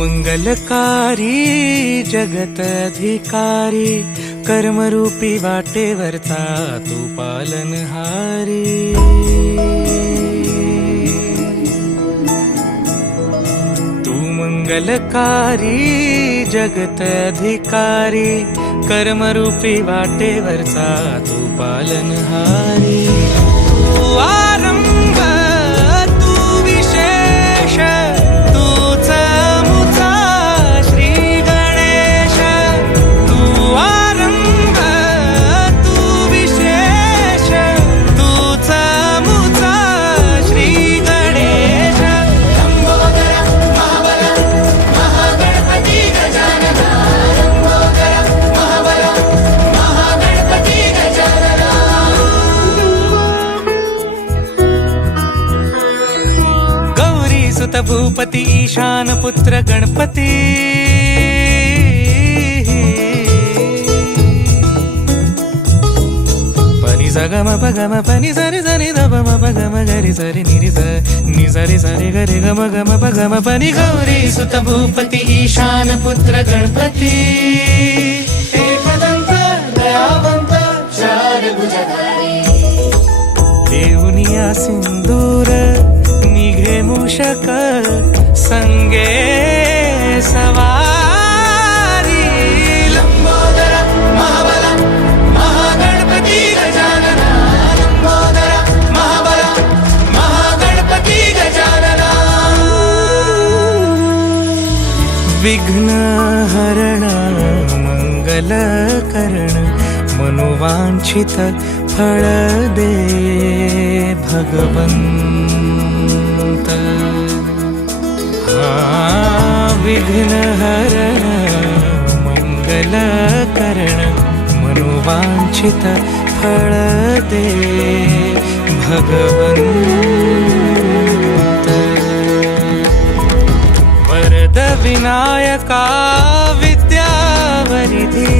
मंगलकारी जगत अधिकारी, कर्मरूपी वाटेवरचा तू पालनहारी। तू मंगलकारी जगत अधिकारी, कर्मरूपी वाटेवरचा तू पालनहारी। तू आरंभ तू विशेष, तूच मुचा श्री गणेश। तू आरंभ तू विशेष, तूच मुचा श्री गणेश। लंबोदर महाबल महागणपती गजानना, लंबोदर महाबल महागणपती गजानना। गौरी सुत भूपती ईशान पुत्र गणपती। पनि सगम पगम पनि सरि सरि ध म पगम गरि सरि निरि स नि सरि सरि गरि गम गम पगम पनि। गौरी सुत भूपती ईशान पुत्र गणपती। एकदंत दयावंत चार भुजधारी, देऊनिया सिंदूर निघे मूषक, संगे सवारी। लंबोदर महाबल महागणपती गजानना, लंबोदर महाबल महागणपती गजानना। विघ्न हरण मंगल करण, मनोवांछित फळ दे भगवंत। विघ्न हरण मंगल करण, मनोवांछित फळ दे भगवंत। वरद विनायका विद्यावरिधी,